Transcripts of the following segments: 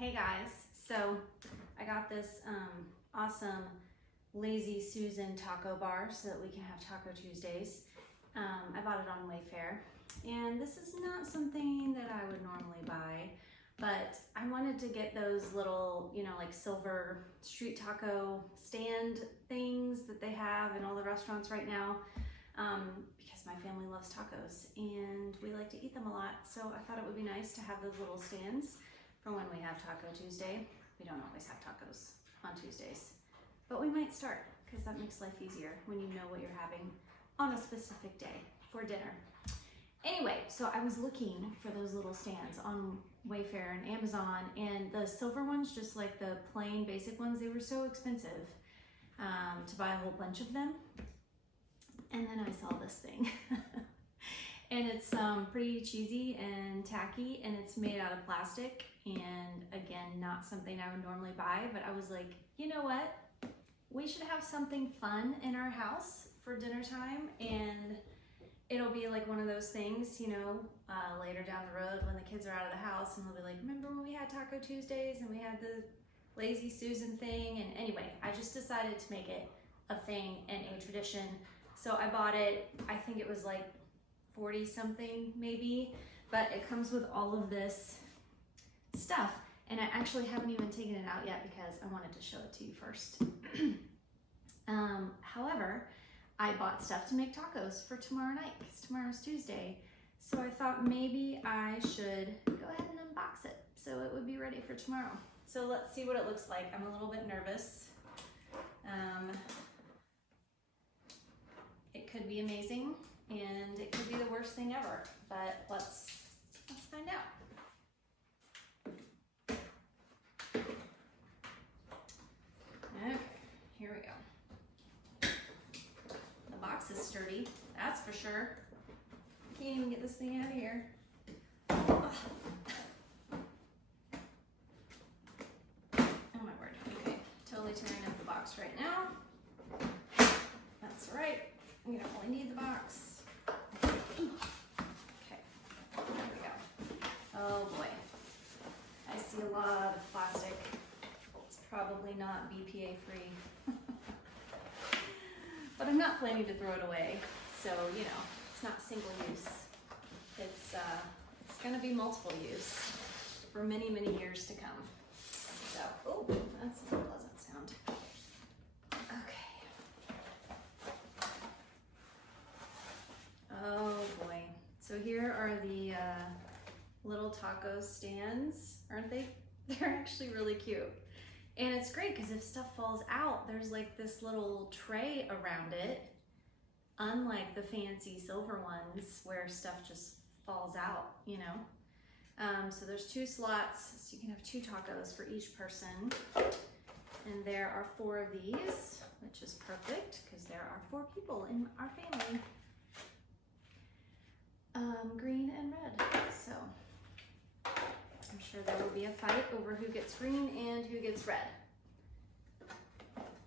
Hey guys, so I got this awesome Lazy Susan taco bar so that we can have Taco Tuesdays. I bought it on Wayfair, and this is not something that I would normally buy, but I wanted to get those little, like silver street taco stand things that they have in all the restaurants right now, because my family loves tacos and we like to eat them a lot. So I thought it would be nice to have those little stands for when we have Taco Tuesday. We don't always have tacos on Tuesdays, but we might start, because that makes life easier when you know what you're having on a specific day for dinner. Anyway, so I was looking for those little stands on Wayfair and Amazon, and the silver ones, just like the plain basic ones, they were so expensive to buy a whole bunch of them. And then I saw this thing. And it's pretty cheesy and tacky, and it's made out of plastic, and again, not something I would normally buy, but I was like, you know what? We should have something fun in our house for dinner time, and it'll be like one of those things, later down the road when the kids are out of the house, and they'll be like, remember when we had Taco Tuesdays and we had the Lazy Susan thing? And anyway, I just decided to make it a thing and a tradition. So I bought it, I think it was like 40 something maybe, but it comes with all of this stuff, and I actually haven't even taken it out yet because I wanted to show it to you first. However, I bought stuff to make tacos for tomorrow night, because tomorrow's Tuesday, so I thought maybe I should go ahead and unbox it so it would be ready for tomorrow. So let's see what it looks like. I'm a little bit nervous. It could be amazing, and it could be the worst thing ever, but let's find out. Okay, here we go. The box is sturdy, that's for sure. Can't even get this thing out of here. Ugh. Oh my word, okay. Totally tearing up the box right now. That's all right, we don't really need the box. Okay, there we go. Oh boy, I see a lot of plastic. It's probably not BPA free. But I'm not planning to throw it away, so it's not single use. It's gonna be multiple use for many, many years to come. So, oh, that's an unpleasant sound. Okay. Oh boy. So here are the little taco stands, aren't they? They're actually really cute. And it's great because if stuff falls out, there's like this little tray around it, unlike the fancy silver ones where stuff just falls out, So there's 2 slots, so you can have 2 tacos for each person. And there are 4 of these, which is perfect because there are 4 people in our family. Green and red, so I'm sure there will be a fight over who gets green and who gets red.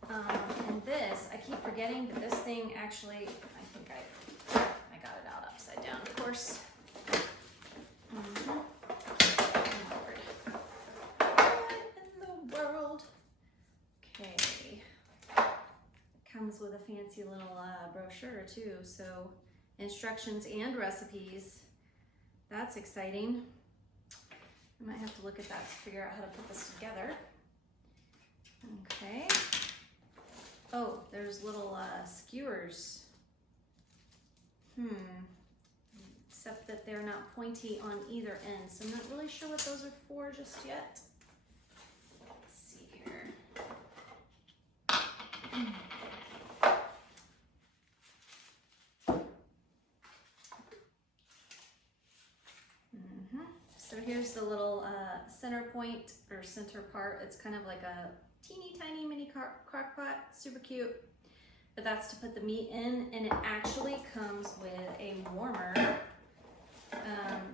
And this, I keep forgetting that this thing actually, I think I got it out upside down, of course. Oh my word. What in the world? Okay. It comes with a fancy little brochure too, so instructions and recipes. That's exciting. I might have to look at that to figure out how to put this together. Okay. Oh, there's little skewers. Except that they're not pointy on either end, so I'm not really sure what those are for just yet. Let's see here. So here's the little center point or center part. It's kind of like a teeny tiny mini crock pot, super cute. But that's to put the meat in, and it actually comes with a warmer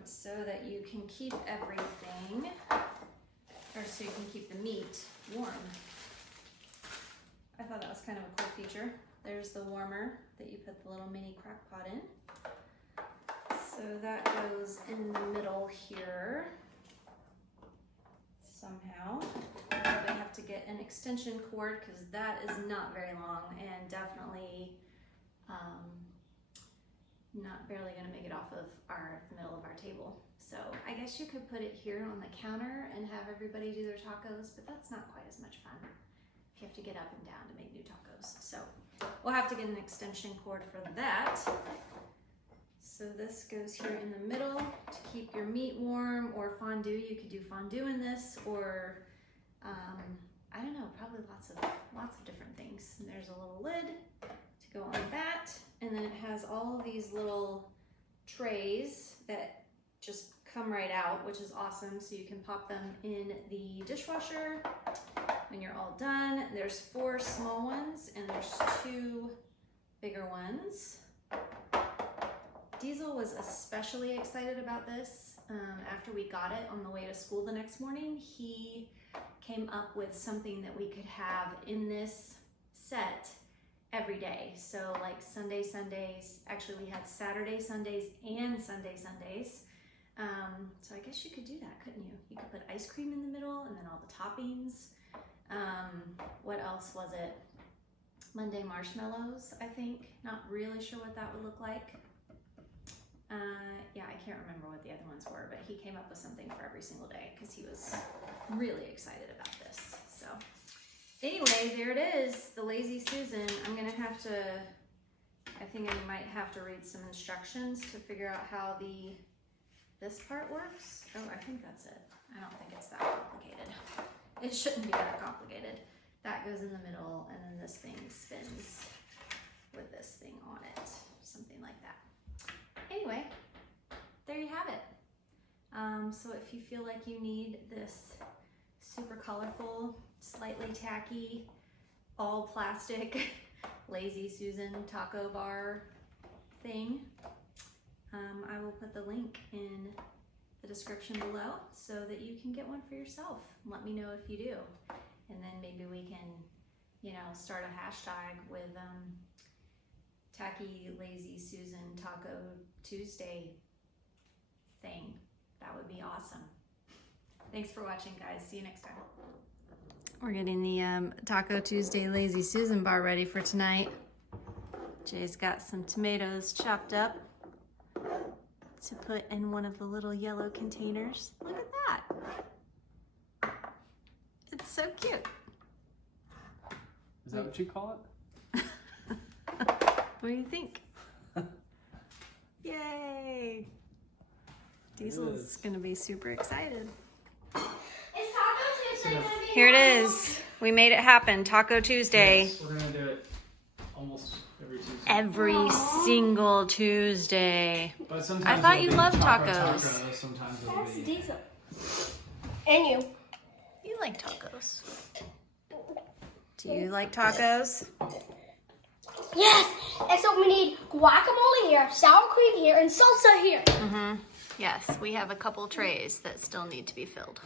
so that you can keep everything, or so you can keep the meat warm. I thought that was kind of a cool feature. There's the warmer that you put the little mini crock pot in. So that goes in the middle here. So somehow. Probably have to get an extension cord because that is not very long and definitely barely gonna make it off of the middle of our table. So I guess you could put it here on the counter and have everybody do their tacos, but that's not quite as much fun if you have to get up and down to make new tacos. So we'll have to get an extension cord for that. So this goes here in the middle to keep your meat warm, or fondue. You could do fondue in this, or I don't know, probably lots of different things. And there's a little lid to go on that, and then it has all of these little trays that just come right out, which is awesome. So you can pop them in the dishwasher when you're all done. There's 4 small ones and there's 2 bigger ones. Diesel was especially excited about this. After we got it on the way to school the next morning, he came up with something that we could have in this set every day. So like Sundays, actually we had Saturday Sundays and Sunday Sundays. So I guess you could do that, couldn't you? You could put ice cream in the middle and then all the toppings. What else was it? Monday marshmallows, I think. Not really sure what that would look like. Yeah, I can't remember what the other ones were, but he came up with something for every single day because he was really excited about this. So anyway, there it is, the Lazy Susan. I'm gonna have to, I think I might have to read some instructions to figure out how this part works. Oh, I think that's it. I don't think it's that complicated. It shouldn't be that complicated. That goes in the middle, and then this thing spins with this thing on it, something like that. Anyway, there you have it. So if you feel like you need this super colorful, slightly tacky, all plastic Lazy Susan taco bar thing, I will put the link in the description below so that you can get one for yourself. Let me know if you do. And then maybe we can, you know, start a hashtag with Tacky Lazy Susan Taco Tuesday thing. That would be awesome. Thanks for watching, guys. See you next time. We're getting the Taco Tuesday Lazy Susan bar ready for tonight. Jay's got some tomatoes chopped up to put in one of the little yellow containers. Look at that. It's so cute. Is that what you call it? What do you think? Yay! Diesel's gonna be super excited. Is Taco Tuesday gonna be Here it is. We made it happen. Taco Tuesday. Yes, we're gonna do it almost every Tuesday. Every single Tuesday. But sometimes I thought it'll you be loved taco tacos. Sometimes it'll That's be. Diesel. And you. You like tacos. Do you like tacos? Yes! Except we need guacamole here, sour cream here, and salsa here. Yes, we have a couple trays that still need to be filled.